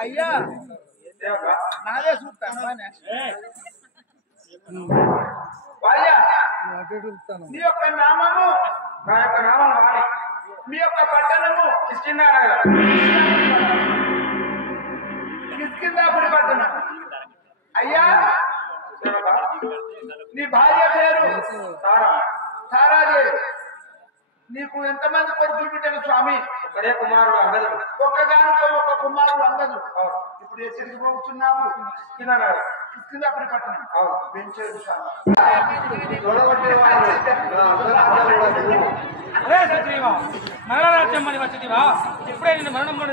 అయ్యా నాదే చూస్తాను నీ యొక్క నామము నా యొక్క నామం వాడి మీ యొక్క పట్టణము కిష్కిందాపురి పట్టణం. అయ్యా నీ భార్య పేరు తారాదేవి. నీకు ఎంతమంది కొడుకులు బిడ్డలు స్వామి? ఒక్కడే కుమారుడు అంగదు. ఒక్కగానుకో ఒక కుమారుడు అంగదు. ఇప్పుడు ఎక్కడికి పోతున్నాము? కిష్కిందాపురి పట్టణం. పెంచేది స్వామి. మరణరాజ్యం అని వచ్చిందివా? ఇప్పుడే నేను మరణం కూడా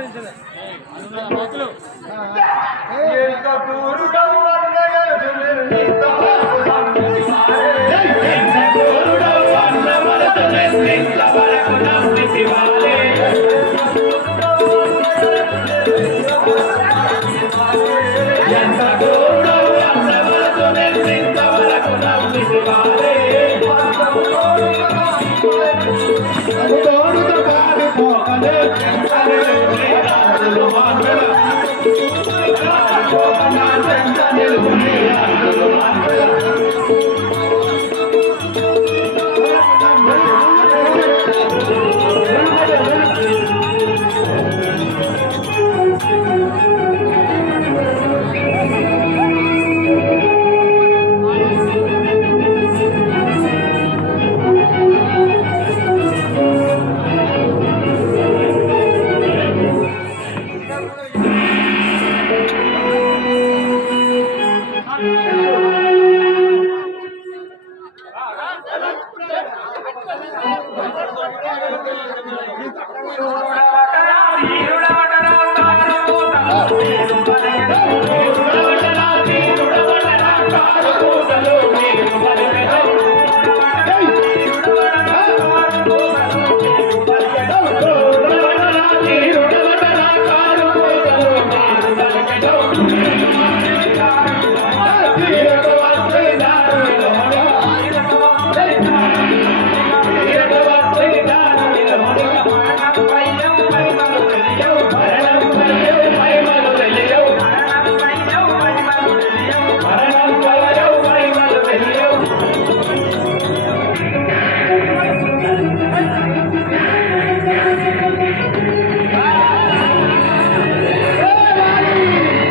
Hey!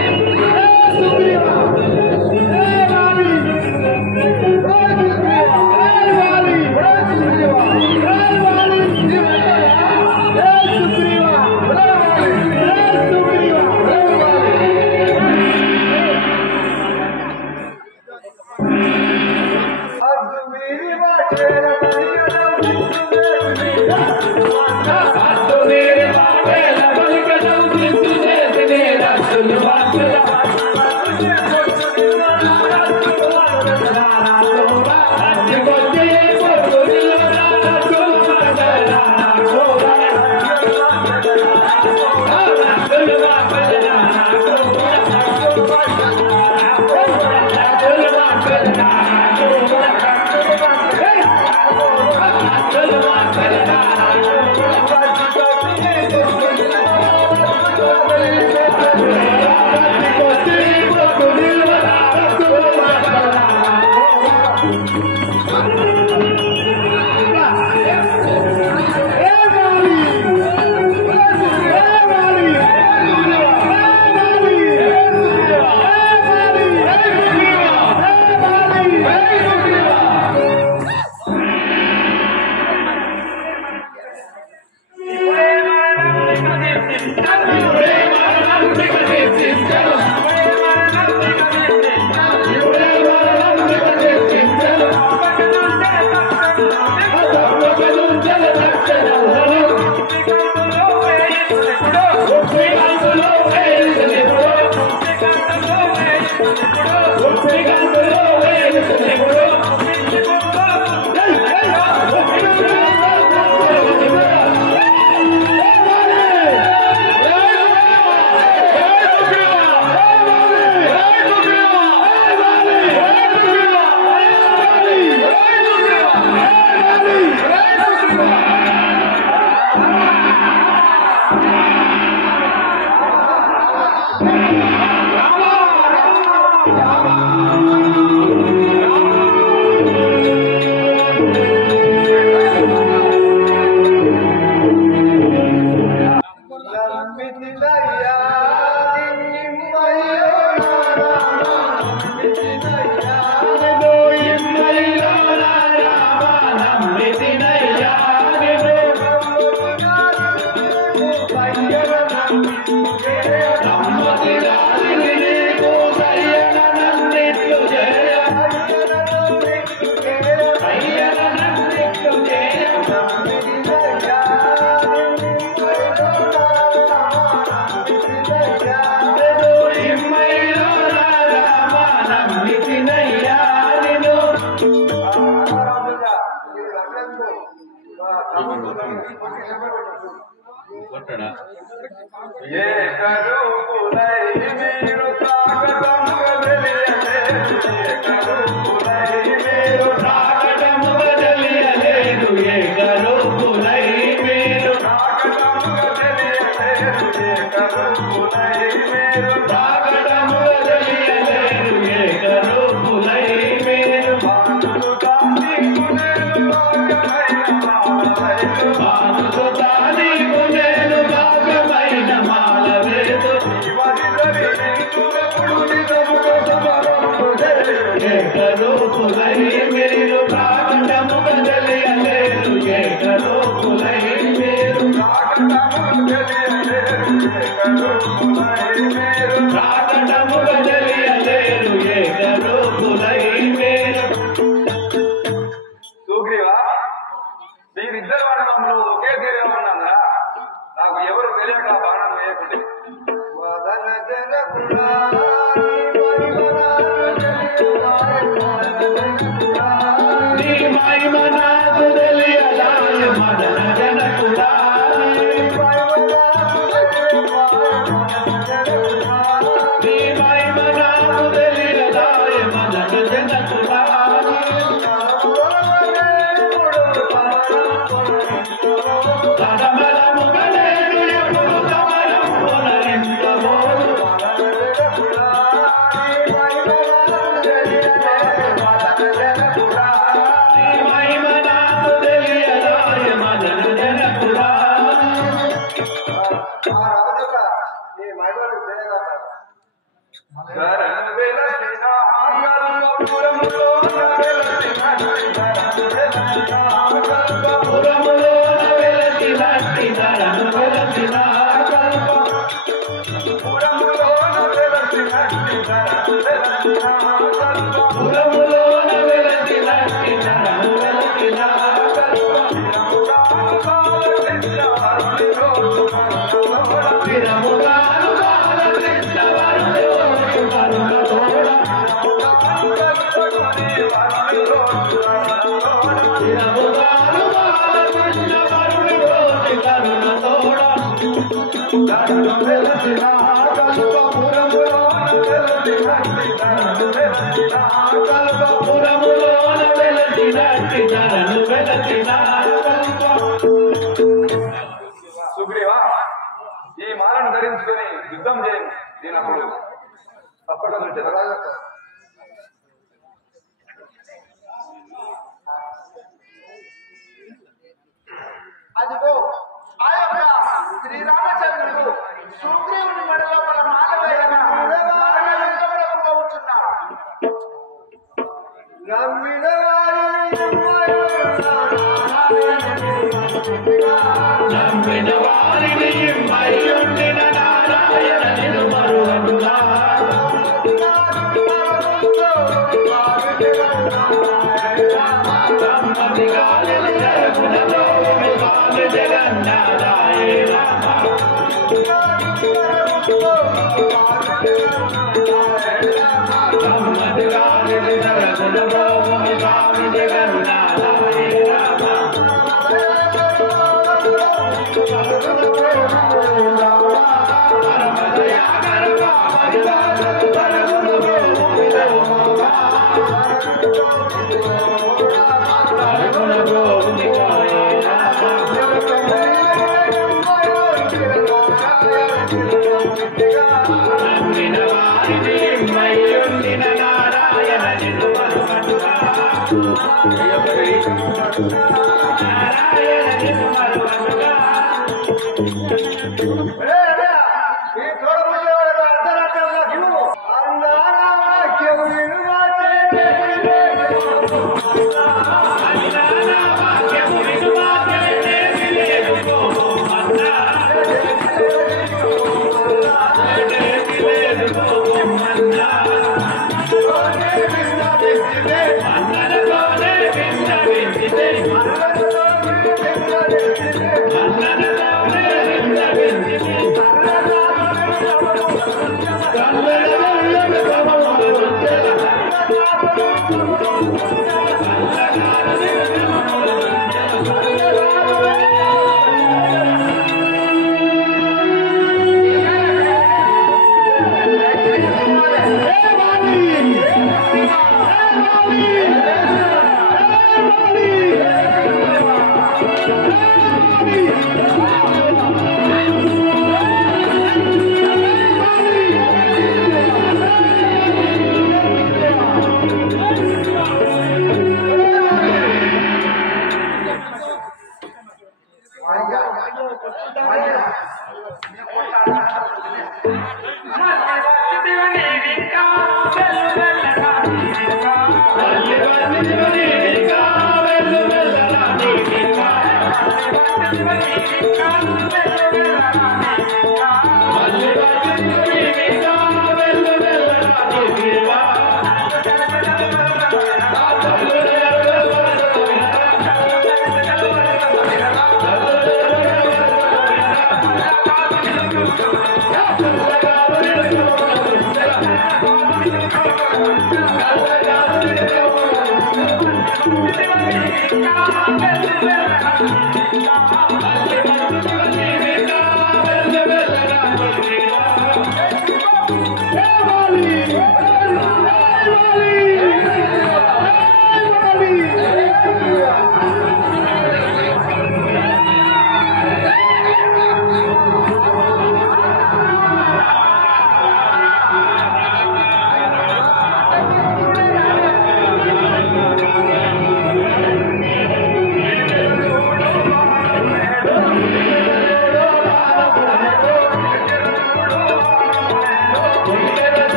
సుగ్రీవా ఈ మాలను ధరించుకొని యుద్ధం చేయండి దీనప్పుడు తప్పకుండా అదిగో ఆ యొక్క శ్రీరామచంద్రుడు సుగ్రీవుని మెడలో మన మాల వేయగా పోతున్నాడు. నమ్మిన వారిని మయ్యుండిన నారాయణ నిరుమరుగనుగా నమ్మిన వారిని మయ్యుండిన నారాయణ నిన్ను మరువనుగా నారాయణ నిన్ను మరువనుగా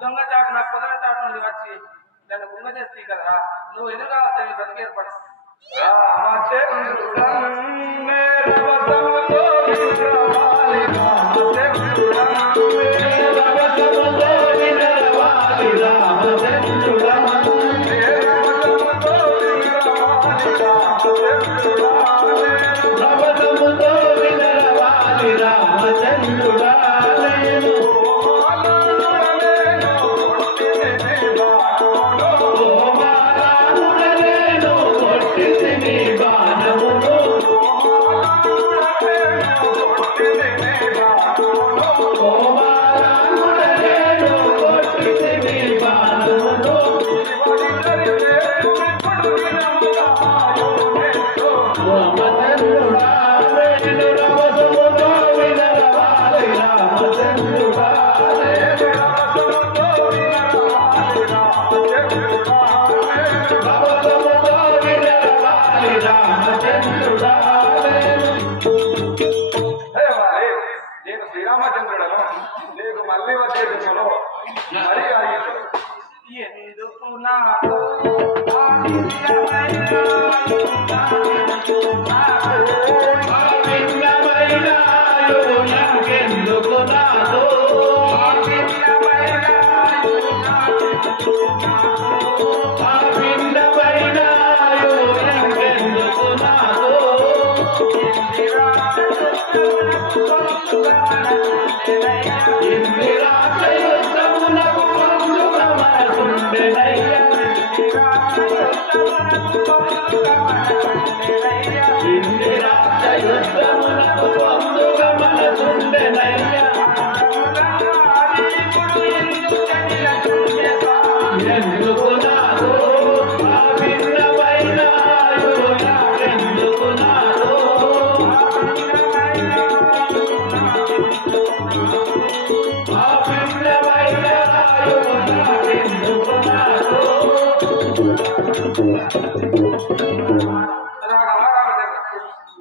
దొంగ చాటు నా పొదల చాటు నుండి వచ్చి నన్ను గుంగ చేస్తే కదా నువ్వు ఎదురుగా వస్తే నీ బతికి ఏర్పడు బాణమును రామచంద్రుడా వేణు రవసముతో వినరవాలి రామచంద్రుడా వేణు రవసముతో వినరవాలి రామచంద్రుడా రవసముతో వినరవాలి రామచంద్రుడా నేను శ్రీరామచంద్రుడను నీకు మళ్ళీ వచ్చే జన్మలో మరీ ఆగిపోయాను. ఎందుకు నాకు ఎందుకు నాతో ఇందిరాయుద్ధమునకు పొందుగా మనసుండెనయ్యా ఇందిరాయుద్ధమునకు పొందుగా మనసుండెనయ్యా ఎందుకు నాదో ఆ భిన్నమైన ఎందుకు నాదో ఆ భిన్నమైన ఎందుకు నాదో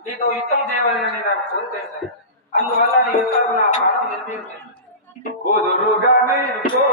నీతో యుద్ధం చేయవలని నాకు కోరిక అందువల్ల నీ యుద్ధాలు నా ప్రాణం నిర్మించింది. కుదురుగా నీతో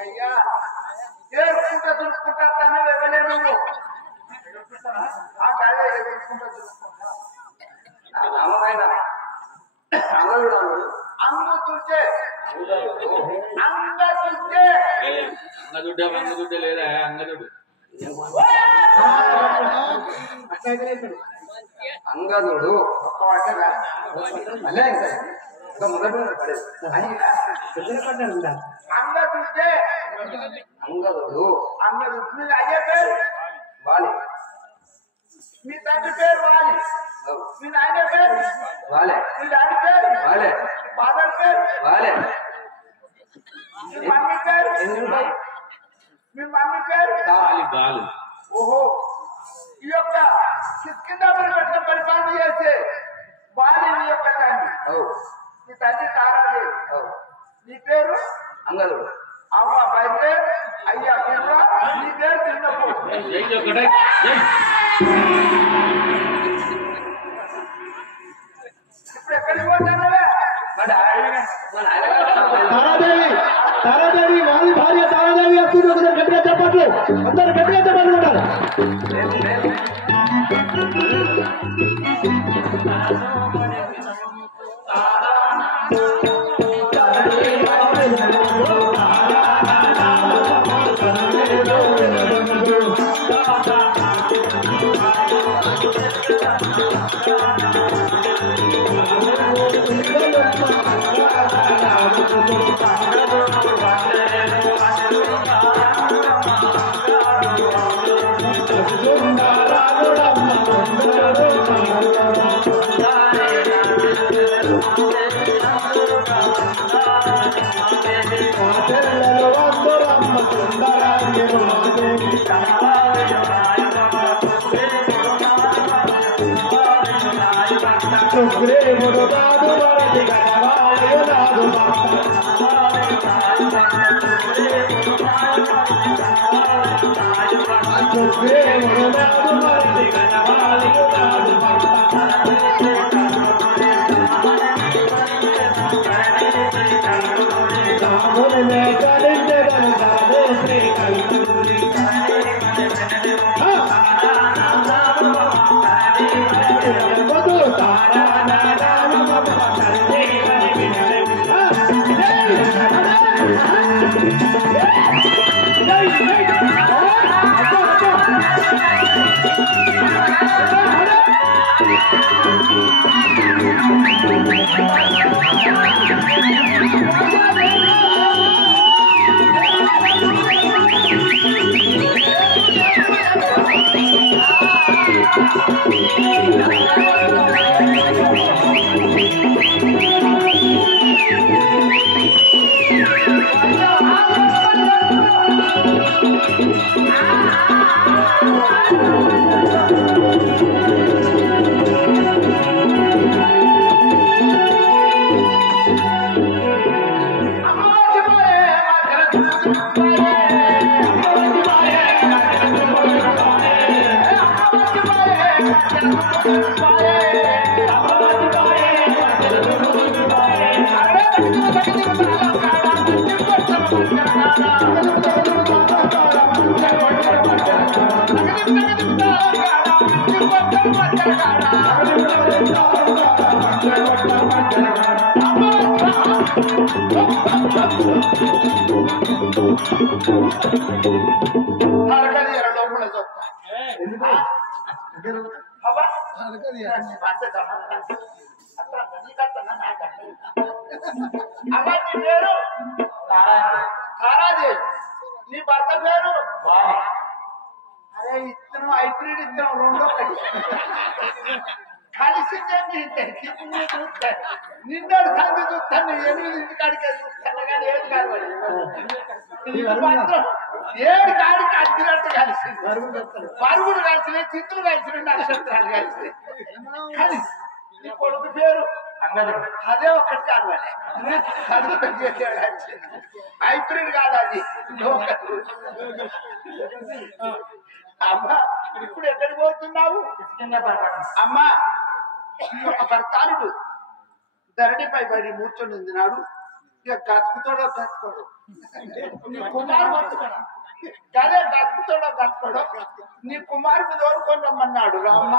అయ్యా ఏడుకుంటా దులుపుకుంటా తను ఇవ్వలేను ఆ గాలి ఎదుర్కొంటా దులుపుకుంటా అంగు చూసే అంగదుడ్డ లేదా అంగదుడు అంగదుడు ఒక్క వాటగా మళ్ళీ మొదటి అంగదుడే అంగదుడు అంగదుడు మీ అయ్యే పేరు వాలి మీ తండ్రి పేరు వాలి మీ నాయన పేరు వాలే మీ డాడీ పేరు వాలే ఫాదర్ పేరు వాలే మీ మమ్మీ పేరు మీ మమ్మీ పేరు గాలు ఓహో ఈ యొక్క కిష్కిందాపురి పట్ల పరిపాలన చేసే వాలి నీ యొక్క తండ్రి నీ తండ్రి తారాదేవి నీ పేరు అంగదుడు అవ్వ బయటే అయ్యా పిల్ల నీ పేరు చిన్నప్పుడు ఇప్పుడు ఎక్కడికి పోతానవే తారాదేవి వాళ్ళ భార్య తారాదేవి వస్తుంది ఒకసారి గట్టిగా చెప్పట్లు అందరు గట్టిగా చెప్పట్లు ఉంటారు సాధారణ సుగ్రీవుడు నాదు వరది గణవాలయు నాదు సుగ్రీవుడు నాదు వరది గణవాలయు నాదు రాముని మేకలిందెదను తాను శ్రీకల్పూరి నీ భర్త పేరు అరే ఇత్తనం హైబ్రిడ్ ఇత్తనం రెండో కలిసిందే నిన్నడు సంధి చూస్తాను 8 కాడికే చూస్తాను కానీ 7 కాదు మాత్రం 7 కాడికి అద్దినట్టు కలిసింది పరుగులు కలిసినాయి చిత్తులు కలిసినాయి నక్షత్రాలు కలిసినాయి కానీ నీ కొడుకు పేరు అదే ఒక్కటి కావాలి హైబ్రిడ్ కాదు అది అమ్మా ఇప్పుడు ఎక్కడికి పోతున్నావు అమ్మా ఒక భర్తానుడు ధరణిపై పడి మూర్చొని ఉందినాడు ఇక గతుకుతాడో గతుకోడు నీ కుమారుడు గదే గతుకుతాడో గతుకోడో నీ కుమారుడు తోడుకొని రమ్మన్నాడు రామ్మ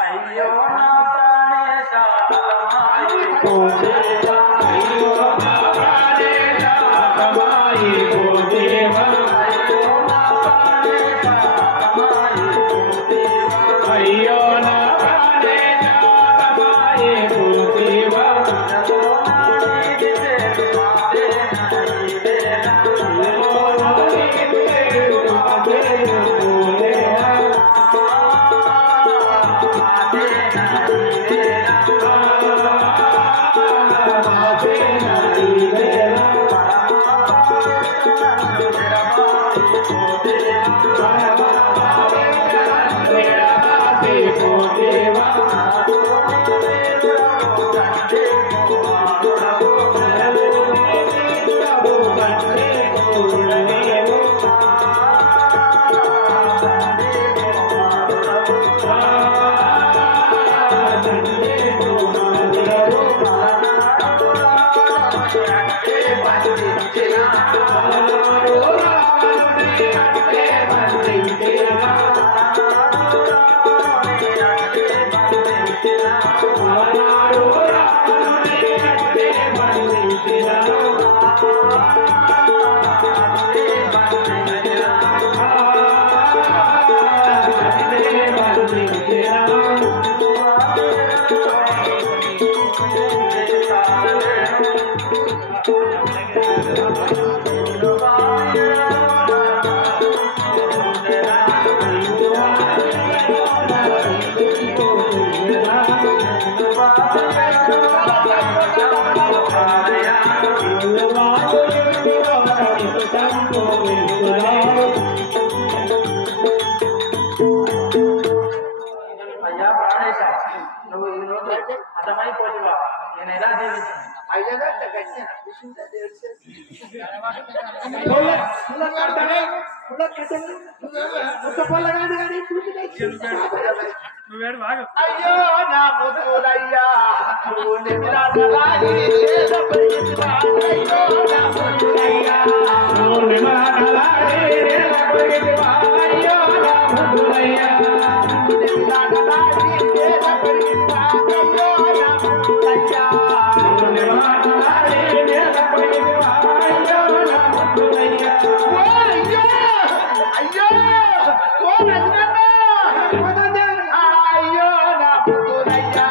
అయ్యో నా ప్రాణేశ ఓ దేవా అయ్యో నా ప్రాణేశ కమాయి ఓ దేవా అయ్యో నా ప్రాణేశ కమాయి ఓ దేవా అయ్యో నా ప్రాణేశ కమాయి ఓ దేవా నమో నాని దితే మాదే నైవేనా నమో నాని దితే మాదే నైవేనా అయ్యా ప్రాణేశ నువ్వు ఈ రోజు అర్థమైపోతున్నా నేను ఎలా జీవించాను అయ్యగారు గట్టిన విషయంతో తెలిసి అయ్యో నా ముద్దులయ్యా నువ్వు నిమిరాటలాగి అయ్యో నా ముద్దులయ్యా నువ్వు నిమిరాటలాగి అయ్యో నా ముద్దులయ్యా నిమిరాటలాగి అయ్యో నా ముద్దులయ్యా నువ్వు నిమిరాటలాగి అయ్యో నా ముద్దులయ్యా అయ్యో అయ్యో ఓ రజనన్న అయ్యో నా ముద్దులయ్యా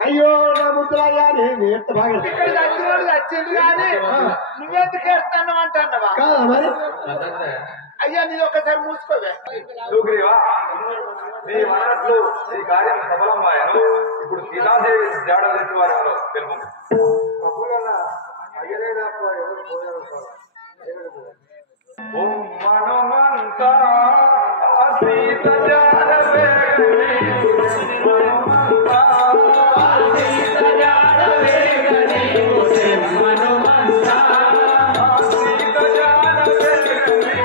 అయ్యో నా ముద్దులయ్యా నేను ఎంత బాగా ఇక్కడ చచ్చినోడు చచ్చింది కానీ నువ్వెందుకు ఏడుతాను అంటున్నావా కాదా మరి అయ్యా నీ ఒక్కసారి మూసుకోవే సుగ్రీవా నీ మనట్లు నీ కార్యం సఫలమాయను ఇప్పుడు సీతాదేవి జాడ తెలిసి వారు ఎవరో తెలుపు ఓం మనమంతా సీత జాడ వేగనే మనమంతా సీత జాడ వేగనే మనమంతా సీత జాడ వేగనే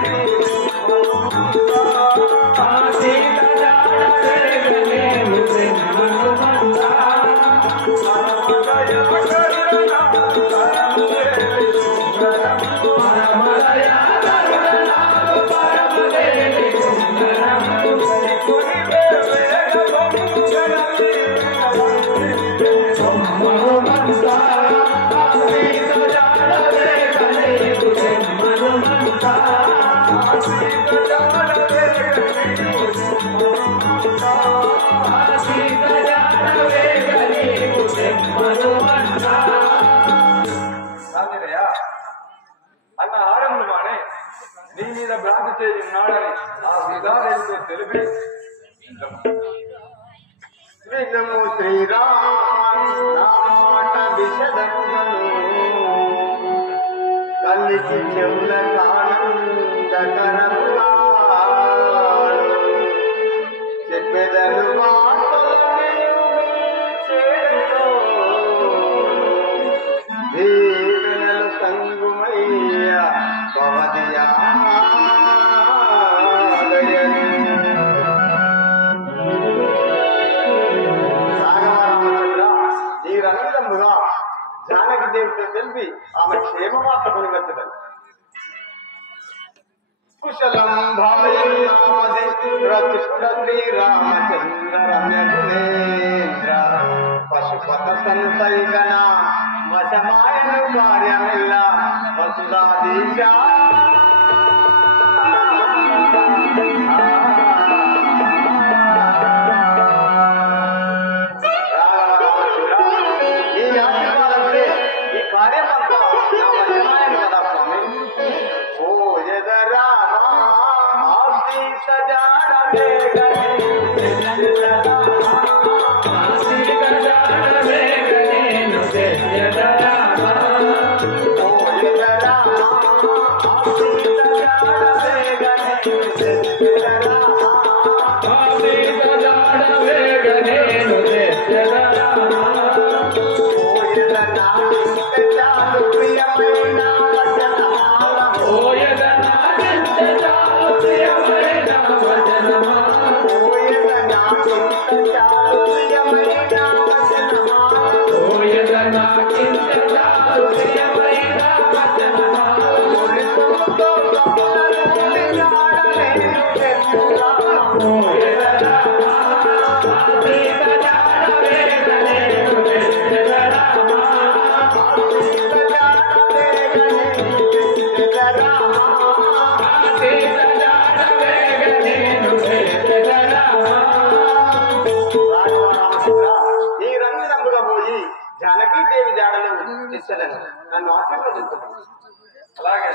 అన్న ఆరంభమానే నీ మీద భ్రాంతి చేయి ఉన్నాడని ఆ సీతాదేవితో తెలిపి వినము శ్రీరామ విషదము కలిసి చెవుల ఆనందకరంగా చెట్టు పెదలు దీవెనలు సంగుమయ్య భవదియా ఈ రంగముగా జానకి దేవితో తెలిపి ఆమె క్షేమవార్త కొనివచ్చడం కుశలం భావృష్ణ శ్రీరామచంద్ర రమ్యగుణేంద్ర పశుపత సంతైగణ వశమాయను కార్యమిల్ల వసుదాదీశ ఈ ఆశీర్వాదంలో ఈ కార్యమంతా నా వశమాయను కదా స్వామి. ఓ ఎదరా జానకీదేవి జాడలో నన్ను ఆశీర్వదించండి. అలాగే